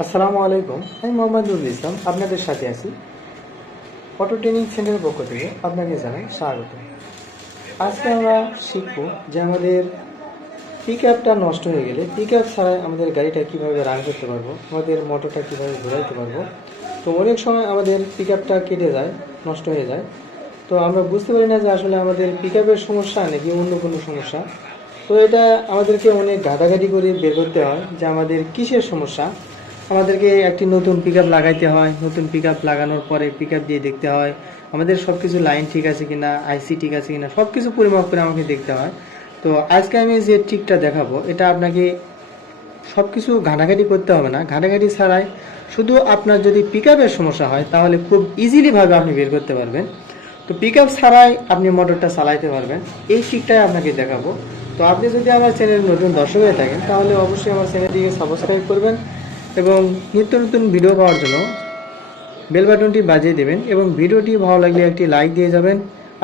আসসালামু আলাইকুম, আমি মোহাম্মদুল ইসলাম আপনাদের সাথে আছি। অটো ট্রেনিং সেন্টারের পক্ষ থেকে আপনাকে জানাই স্বাগত। আজকে আমরা শিখব যে আমাদের পিক আপটা নষ্ট হয়ে গেলে পিক আপ ছাড়াই আমাদের গাড়িটা কীভাবে রান করতে পারবো, আমাদের মোটরটা কীভাবে ঘোরাইতে পারবো। তো অনেক সময় আমাদের পিক আপটা কেটে যায়, নষ্ট হয়ে যায়। তো আমরা বুঝতে পারি না যে আসলে আমাদের পিক আপের সমস্যা নাকি অন্য কোনো সমস্যা। তো এটা আমাদেরকে অনেক ঘাটাঘাটি করে বের করতে হয় যে আমাদের কিসের সমস্যা। আমাদেরকে একটি নতুন পিক আপ লাগাইতে হয়, নতুন পিক আপ লাগানোর পরে পিক আপ দিয়ে দেখতে হয় আমাদের সব কিছু লাইন ঠিক আছে কিনা, আইসি ঠিক আছে কিনা, সব কিছু পরিমাপ করে আমাকে দেখতে হয়। তো আজকে আমি যে ট্রিকটা দেখাবো এটা আপনাকে সব কিছু ঘাটাঘাটি করতে হবে না, ঘাটাঘাটি ছাড়াই শুধু আপনার যদি পিক আপের সমস্যা হয় তাহলে খুব ইজিলিভাবে আপনি বের করতে পারবেন। তো পিক আপ ছাড়াই আপনি মোটরটা চালাইতে পারবেন, এই ট্রিকটাই আপনাকে দেখাবো। তো আপনি যদি আমার চ্যানেল নতুন দর্শক হয়ে থাকেন তাহলে অবশ্যই আমার চ্যানেলটিকে সাবস্ক্রাইব করবেন এবং নিত্য নতুন ভিডিও পাওয়ার জন্য বেল বাটনটি বাজিয়ে দেবেন এবং ভিডিওটি ভালো লাগলে একটি লাইক দিয়ে যাবেন।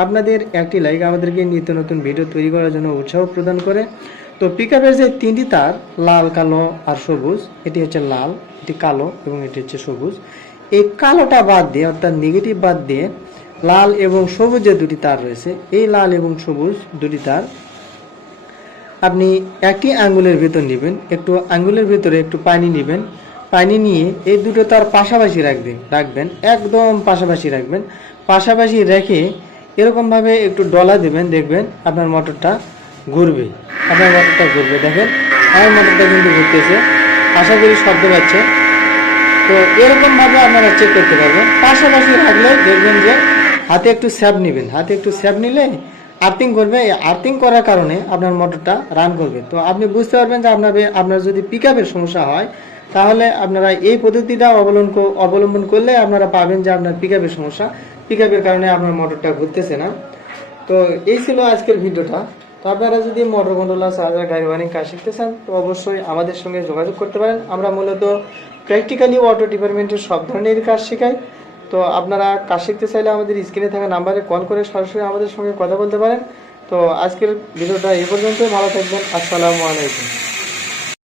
আপনাদের একটি লাইক আমাদেরকে নিত্য নতুন ভিডিও তৈরি করার জন্য উৎসাহ প্রদান করে। তো পিক আপের যে তিনটি তার, লাল, কালো আর সবুজ, এটি হচ্ছে লাল, এটি কালো এবং এটি হচ্ছে সবুজ। এই কালোটা বাদ দিয়ে অর্থাৎ নেগেটিভ বাদ দিয়ে লাল এবং সবুজ যে দুটি তার রয়েছে, এই লাল এবং সবুজ দুটি তার আপনি একটি আঙ্গুলের ভেতর নেবেন, একটু আঙ্গুলের ভেতরে একটু পানি নেবেন, পানি নিয়ে এই দুটো তার পাশাপাশি রাখবেন, একদম পাশাপাশি রাখবেন। পাশাপাশি রেখে এরকমভাবে একটু ডলা দেবেন, দেখবেন আপনার মোটরটা ঘুরবে। দেখেন আমার মোটরটা কিন্তু ঘুরতেছে, আশা করি শব্দ পাচ্ছে। তো এরকমভাবে আপনারা চেক করতে পারবেন। পাশাপাশি রাখলে দেখবেন যে হাতে একটু স্যাপ নেবেন, হাতে একটু স্যাপ নিলে আর্থিং করবে, আর্থিং করার কারণে আপনার মোটরটা রান করবে। তো আপনি বুঝতে পারবেন যে আপনার যদি পিক আপের সমস্যা হয় তাহলে আপনারা এই পদ্ধতিটা অবলম্বন করলে আপনারা পাবেন যে আপনার পিক আপের সমস্যা, পিক আপের কারণে আপনার মোটরটা ঘুরতেছে না। তো এই ছিল আজকের ভিডিওটা। তো আপনারা যদি মোটর কন্ট্রোলার, চার্জার, গাড়ি ওয়ারিং কাজ শিখতে চান তো অবশ্যই আমাদের সঙ্গে যোগাযোগ করতে পারেন। আমরা মূলত প্র্যাকটিক্যালি অটো ডিপার্টমেন্টের সব ধরনের কাজ শেখাই। তো আপনারা কাজ শিখতে চাইলে আমাদের স্ক্রিনে থাকা নাম্বারে কল করে সরাসরি আমাদের সঙ্গে কথা বলতে পারেন। তো আজকের ভিডিওটা এই পর্যন্তই, ভালো থাকবেন। আসসালামু আলাইকুম।